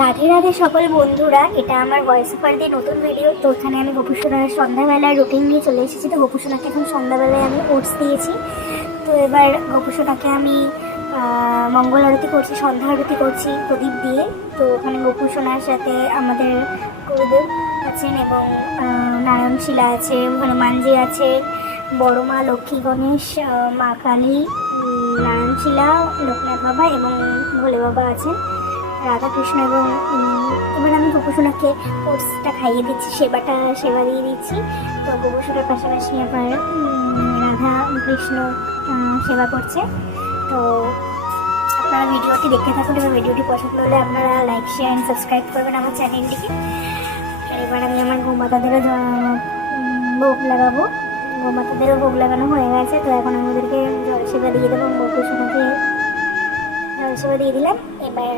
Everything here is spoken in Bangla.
রাধে রাধে সকল বন্ধুরা, এটা আমার ভয়েস ওভার দিয়ে নতুন ভিডিও। তো এখানে আমি গোপুসোনার সন্ধ্যাবেলার রুটিন নিয়ে চলে এসেছি। তো গোপুসোনাকে এখন সন্ধ্যাবেলায় আমি ওটস দিয়েছি। তো এবার গোপুসোনাকে আমি মঙ্গল আরতি করছি, সন্ধ্যা আরতি করছি প্রদীপ দিয়ে। তো ওখানে গোপুসোনার সাথে আমাদের গুরুদেব আছেন এবং নারায়ণশিলা আছে, হনুমানজি আছে, বড় মা লক্ষ্মী গণেশ, মা কালী, নারায়ণশিলা, লোকনাথ বাবা এবং ভোলে বাবা আছেন, রাধাকৃষ্ণ। এবং এবার আমি গোপুসোনাকে ওটসটা খাইয়ে দিচ্ছি, সেবা দিয়ে দিচ্ছি। তো গোপুসোনার পাশাপাশি আবার রাধা কৃষ্ণ সেবা করছে। তো আপনারা ভিডিওটি দেখতে থাকুন এবং ভিডিওটি পছন্দ হলে আপনারা লাইক, শেয়ার অ্যান্ড সাবস্ক্রাইব করবেন আমার চ্যানেলটিকে। আর এবার আমি আমার গোমাতাদেরও ভোগ লাগাবো। গোমাতাদেরও ভোগ লাগানো হয়ে গেছে। তো এখন আমাদেরকে জল সেবা দিয়ে দেবো। গোপুসোনাকে জল সেবা দিয়ে দিলাম। এবার